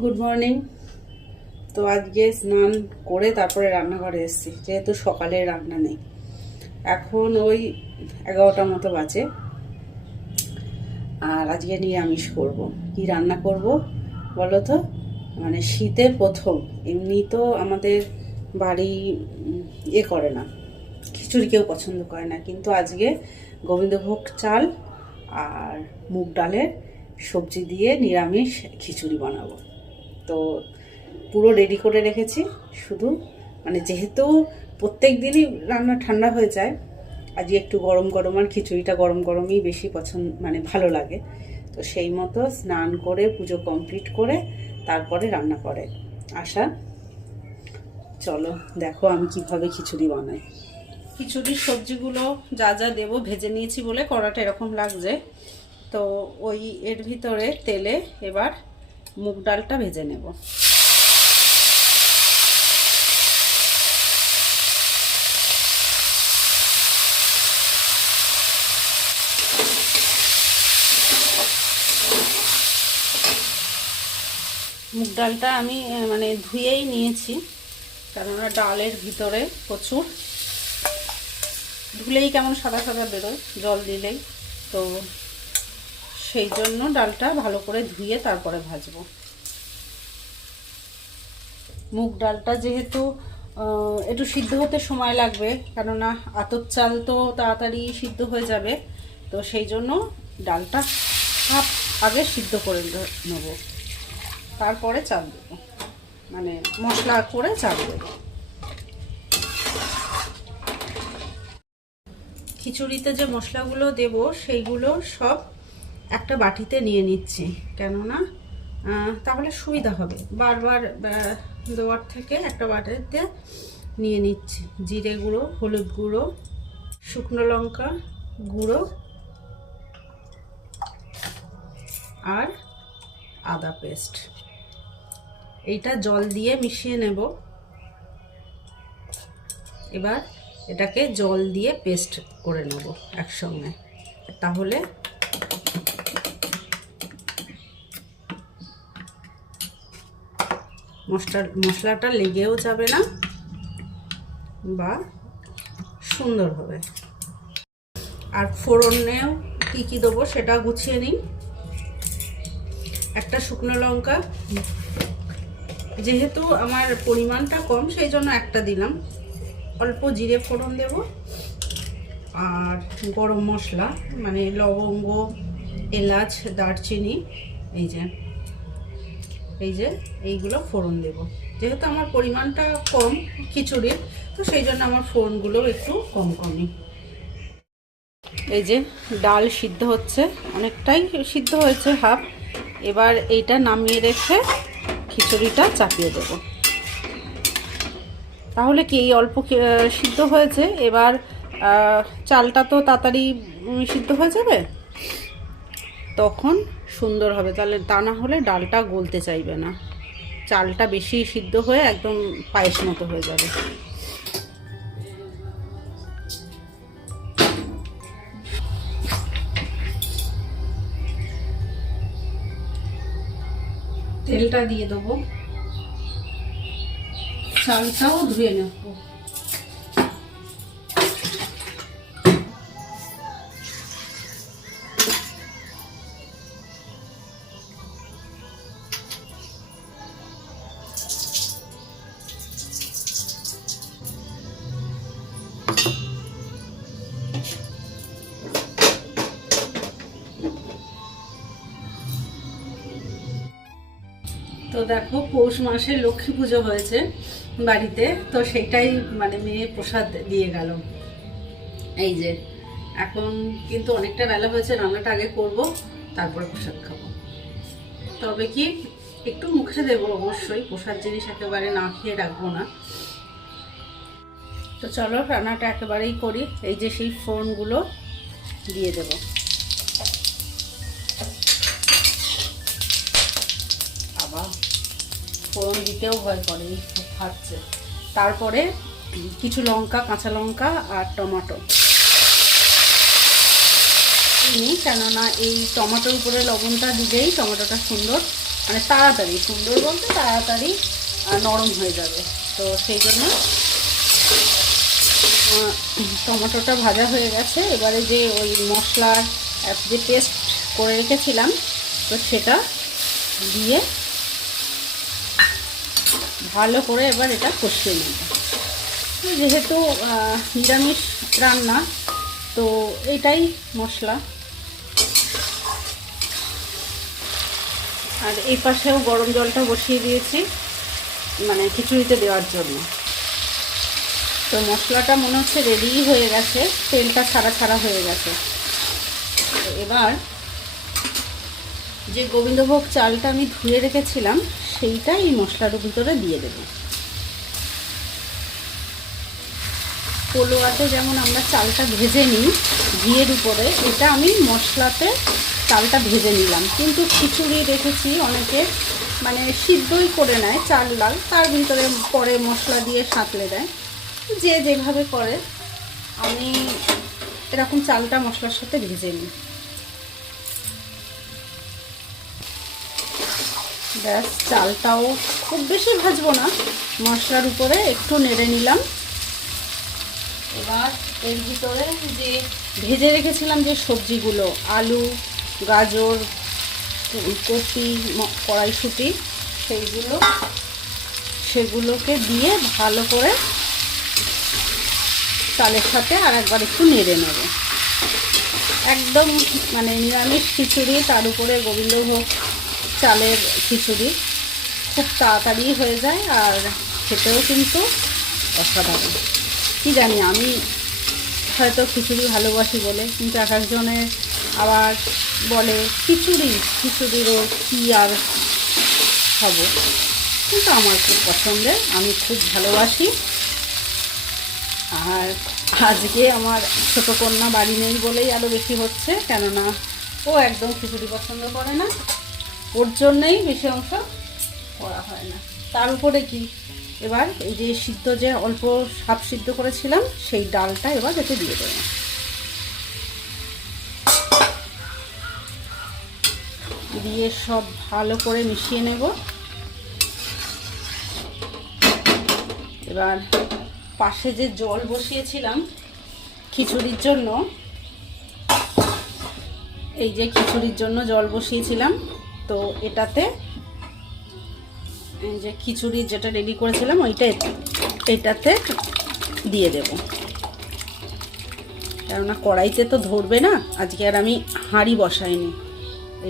Good morning তো আজকে স্নান করে তারপরে রান্নাঘরে এসেছি, যেহেতু সকালে রান্না নেই। এখন ওই এগারোটার মতো বাজে। আর আজকে নিরামিষ করব। কি রান্না করব বলো তো মানে শীতের প্রথম, এমনি তো আমাদের বাড়ি এ করে না। খিচুড়ি কেউ পছন্দ করে না, কিন্তু আজকে গোবিন্দভোগ চাল আর মুগ ডালের সবজি দিয়ে নিরামিষ খিচুড়ি বানাবো। তো পুরো রেডি করে রেখেছি। শুধু মানে যেহেতু প্রত্যেক দিনই রান্না ঠান্ডা হয়ে যায় আজকে একটু গরম গরম আর খিচুড়িটা গরম গরমই বেশি পছন্দ মানে ভালো লাগে। তো সেই মতো স্নান করে, পুজো কমপ্লিট করে তারপরে রান্না করে। আসা চলো দেখো আমি কীভাবে খিচুড়ি বানাই। খিচুড়ির সবজিগুলো যা যা দেবো ভেজে নিয়েছি বলে কড়াটা এরকম লাগছে। তো ওই এর ভিতরে তেলে এবার মুগ ডালটা ভেজে নেব। মুগ ডালটা আমি মানে ধুয়েই নিয়েছি, কেননা ডালের ভিতরে প্রচুর। ধুলেই কেমন সাদা সাদা বেরোয়, জল দিলেই। তো সেই জন্য ডালটা ভালো করে ধুয়ে তারপরে ভাজবো। মুগ ডালটা যেহেতু একটু সিদ্ধ হতে সময় লাগবে, কেননা আতপ চাল তো তাড়াতাড়ি সিদ্ধ হয়ে যাবে, তো সেই জন্য ডালটা হাফ আগে সিদ্ধ করে নেব। তারপরে চাল দেবো। মানে মশলা করে চাল দেবো। খিচুড়িতে যে মশলাগুলো দেব, সেইগুলো সব একটা বাটিতে নিয়ে নিচ্ছি, কেননা তাহলে সুবিধা হবে। বারবার দেওয়ার থেকে একটা বাটিতে নিয়ে নিচ্ছি। জিরে গুঁড়ো, হলুদ গুঁড়ো, শুকনো লঙ্কা গুঁড়ো আর আদা পেস্ট। এইটা জল দিয়ে মিশিয়ে নেব। এবার এটাকে জল দিয়ে পেস্ট করে নেব একসঙ্গে। তাহলে মশলা, মশলাটা লেগেও যাবে না বা সুন্দর হবে। আর ফোড়নেও কী কী দেবো সেটা গুছিয়ে নিই। একটা শুকনো লঙ্কা, যেহেতু আমার পরিমাণটা কম, সেই জন্য একটা দিলাম। অল্প জিরে ফোড়ন দেব। আর গরম মশলা মানে লবঙ্গ, এলাচ, দারচিনি, এই যে এই যে এইগুলো ফোড়ন দেব। যেহেতু আমার পরিমাণটা কম খিচুড়ির তো সেই জন্য আমার ফোড়নগুলো একটু কম কমই। এই যে ডাল সিদ্ধ হচ্ছে, অনেকটাই সিদ্ধ হয়েছে হাফ। এবার এইটা নামিয়ে রেখে খিচুড়িটা চাপিয়ে দেব। তাহলে কি এই অল্প সিদ্ধ হয়েছে? এবার চালটা তো তাড়াতাড়ি সিদ্ধ হয়ে যাবে? তখন সুন্দর হবে। তাহলে তা না হলে ডালটা গলতে চাইবে না। চালটা বেশি সিদ্ধ হয়ে একদম পায়েস মতো হয়ে যাবে। তেলটা দিয়ে দেবো। চালটাও ধুয়ে নেব। দেখো পৌষ মাসে লক্ষ্মী পুজো হয়েছে বাড়িতে, তো সেটাই মানে মেয়ে প্রসাদ দিয়ে গেল। এই যে, এখন কিন্তু অনেকটা বেলা হয়েছে, রান্নাটা আগে করব, তারপরে প্রসাদ খাব। তবে কি একটু মুখে দেবো অবশ্যই, প্রসাদ জিনিস একেবারে না খেয়ে রাখব না। তো চলো রান্নাটা একেবারেই করি, এই যে সেই ফোনগুলো দিয়ে দেবো। ফোড়ন দিতেও ভয় করে খাচ্ছে তারপরে কিছু লঙ্কা, কাঁচা লঙ্কা আর টমেটো। কেননা এই টমেটোর উপরে লবণটা দিলেই টমেটোটা সুন্দর মানে তাড়াতাড়ি, সুন্দর বলতে তাড়াতাড়ি নরম হয়ে যাবে। তো সেই জন্য টমেটোটা ভাজা হয়ে গেছে। এবারে যে ওই মশলার, যে পেস্ট করে রেখেছিলাম, তো সেটা দিয়ে ভালো করে এবার এটা কষিয়ে নেব। যেহেতু নিরামিষ রান্না, তো এটাই মশলা। আর এই পাশেও গরম জলটা বসিয়ে দিয়েছি মানে খিচুড়িতে দেওয়ার জন্য। তো মশলাটা মনে হচ্ছে রেডিই হয়ে গেছে, তেলটা ছাড়া ছাড়া হয়ে গেছে। এবার যে গোবিন্দভোগ চালটা আমি ধুয়ে রেখেছিলাম সেইটা এই মশলার ভিতরে দিয়ে দেব। পোলোয়াতে যেমন আমরা চালটা ভেজে নিই, ঘিয়ের উপরে, এটা আমি মশলাতে চালটা ভেজে নিলাম। কিন্তু খিচুড়ি রেখেছি অনেকে মানে সিদ্ধই করে নেয় চাল, লাল, তার ভিতরে পরে মশলা দিয়ে সাঁতলে দেয়। যে যেভাবে করে, আমি এরকম চালটা মশলার সাথে ভেজে নিই। ব্যাস, চালটাও খুব বেশি ভাজবো না। মশলার উপরে একটু নেড়ে নিলাম। এবার এর ভিতরে যে ভেজে রেখেছিলাম যে সবজিগুলো, আলু, গাজর কপি কড়াইশুঁটি, সেইগুলো, সেগুলোকে দিয়ে ভালো করে চালের সাথে আর একবার একটু নেড়ে নেব। একদম মানে নিরামিষ খিচুড়ি, তার উপরে গোবিন্দভোগ চালের খিচুড়ি খুব তাড়াতাড়ি হয়ে যায় আর খেতেও কিন্তু অসাধারণ। কি জানি, আমি হয়তো খিচুড়ি ভালোবাসি বলে, কিন্তু এক একজনের আবার বলে, খিচুড়ি, খিচুড়িরও কী আর হব কিন্তু আমার খুব পছন্দের, আমি খুব ভালোবাসি। আর আজকে আমার ছোটো কন্যা বাড়ি নেই বলেই আরও বেশি হচ্ছে, কেননা ও একদম খিচুড়ি পছন্দ করে না। ওর জন্যই বেশি অংশ করা হয় না। তার উপরে কি? এবার এই যে সিদ্ধ যে অল্প সাপ সিদ্ধ করেছিলাম, সেই ডালটা এবার এতে দিয়ে দেবো। দিয়ে সব ভালো করে মিশিয়ে নেব। এবার পাশে যে জল বসিয়েছিলাম খিচুড়ির জন্য, এই যে খিচুড়ির জন্য জল বসিয়েছিলাম তো এটাতে যে খিচুড়ি যেটা রেডি করেছিলাম, ওইটা এটাতে দিয়ে দেব। কেননা কড়াইতে তো ধরবে না, আজকে আর আমি হাঁড়ি বসাইনি।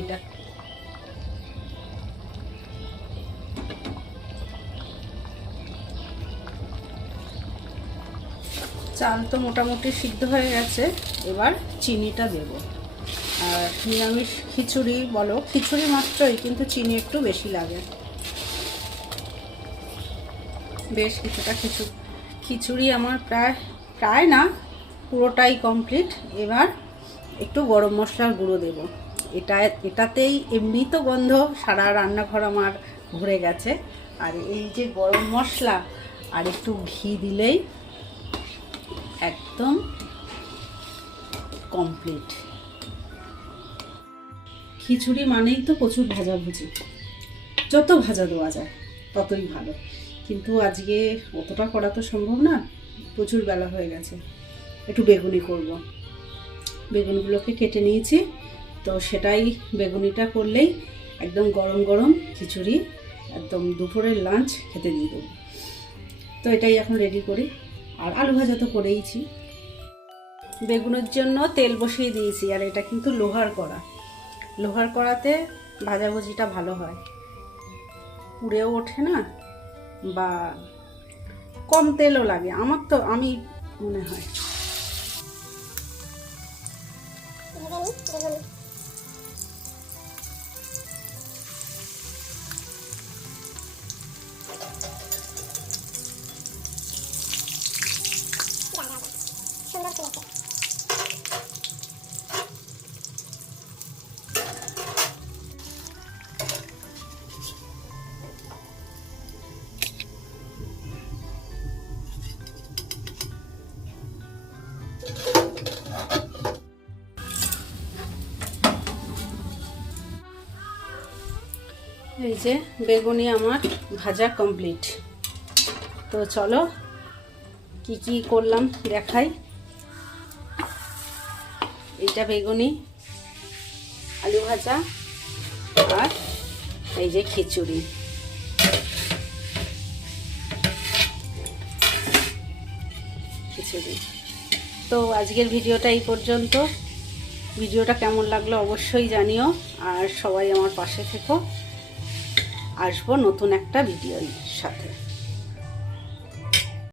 এটা চাল তো মোটামুটি সিদ্ধ হয়ে গেছে, এবার চিনিটা দেব। নিরামিষ খিচুড়ি বলো। খিচুড়ি মাত্রই, কিন্তু চিনি একটু বেশি লাগে। বেশ কিছুটা খিচু, খিচুড়ি আমার প্রায় প্রায় না, পুরোটাই কমপ্লিট এবার একটু গরম মশলার গুঁড়ো দেব। এটা, এটাতেই এমনি তো গন্ধ, সারা রান্নাঘর আমার ভরে গেছে। আর এই যে গরম মশলা, আর একটু ঘি দিলেই একদম কমপ্লিট খিচুড়ি মানেই তো প্রচুর ভাজাভুজি। যত ভাজা দেওয়া যায়, ততই ভালো। কিন্তু আজকে অতটা করা তো সম্ভব না, প্রচুর বেলা হয়ে গেছে। একটু বেগুনি করব। বেগুনগুলোকে কেটে নিয়েছি, তো সেটাই বেগুনিটা করলেই একদম গরম গরম খিচুড়ি, একদম দুপুরের লাঞ্চ খেতে দিয়ে দেবো। তো এটাই এখন রেডি করি। আর আলু ভাজা তো করেইছি। বেগুনের জন্য তেল বসিয়ে দিয়েছি, আর এটা কিন্তু লোহার কড়া। লোহার কড়াতে ভাজাভুজিটা ভালো হয়। পুড়েও ওঠে না বা কম তেলও লাগে, আমার তো আমি মনে হয়। সুন্দর এই যে বেগুনি আমার ভাজা কমপ্লিট তো চলো, কি কি করলাম দেখাই। এইটা বেগুনি, আলু ভাজা, আর এই যে খিচুড়ি। খিচুড়ি। তো আজকের ভিডিওটা এই পর্যন্ত। ভিডিওটা কেমন লাগল অবশ্যই জানিও, আর সবাই আমার পাশে থেকো। আসব নতুন একটা ভিডিওর সাথে।